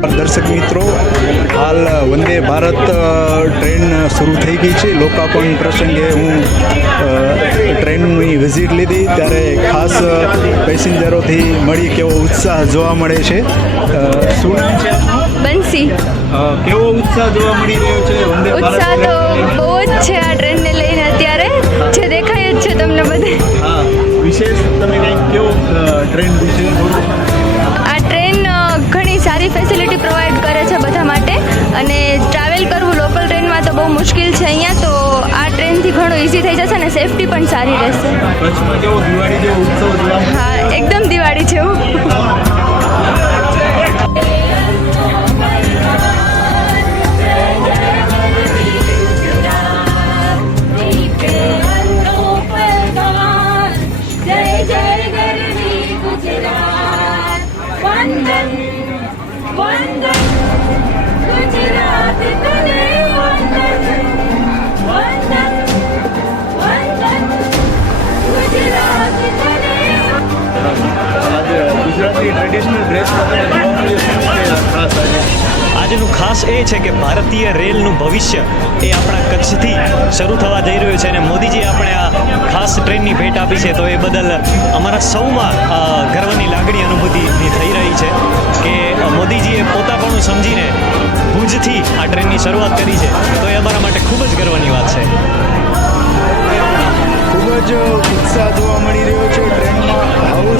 દર્શક મિત્રો, હાલ વંદે ભારત ટ્રેન શરૂ થઈ ગઈ છે. લોકાર્પણ પ્રસંગે હું ટ્રેનની વિઝિટ લીધી ત્યારે ખાસ પેસેન્જરોથી મળી કેવો ઉત્સાહ જોવા મળે છે. શું નામ છે આપનું? બંસી. કેવો ઉત્સાહ જોવા મળી રહ્યો છે વંદે ભારત ઉત્સાહ તો બહુ જ છે આ ટ્રેનને લઈને અત્યારે, જે દેખાય જ છે તમને બધે. હા, વિશેષ તમે કંઈક કેવો ટ્રેન વિશે આ ટ્રેન ઘણી સારી ફેસિલિટી પ્રોવાઈડ કરે છે બધા માટે, અને ટ્રાવેલ કરવું લોકલ ટ્રેનમાં તો બહુ મુશ્કેલ છે અહીંયા, તો આ ટ્રેનથી ઘણું ઇઝી થઈ જશે અને સેફટી પણ સારી રહેશે. કચ્છમાં કેવો દિવાળી જેવો ઉત્સવ જોવા મળે? હા, એકદમ દિવાળી જેવું. ગુજરાતી ટ્રેડિશનલ ડ્રેસ ખાસ આજે આજનું ખાસ એ છે કે ભારતીય રેલનું ભવિષ્ય એ આપણા કચ્છથી શરૂ થવા જઈ રહ્યું છે, અને મોદીજી આપણે આ ખાસ ટ્રેનની ભેટ આપી છે, તો એ બદલ અમારા સૌમાં ગર્વની લાગણી અનુભૂતિની થઈ રહી છે કે મોદીજીએ પોતાપણું સમજીને ભુજથી આ ટ્રેનની શરૂઆત કરી છે, તો એ અમારા માટે ખૂબ જ ગર્વની વાત છે. ખૂબ જ ઉત્સાહ જોવા મળી રહ્યો છે. ટ્રેનમાં હાઉસ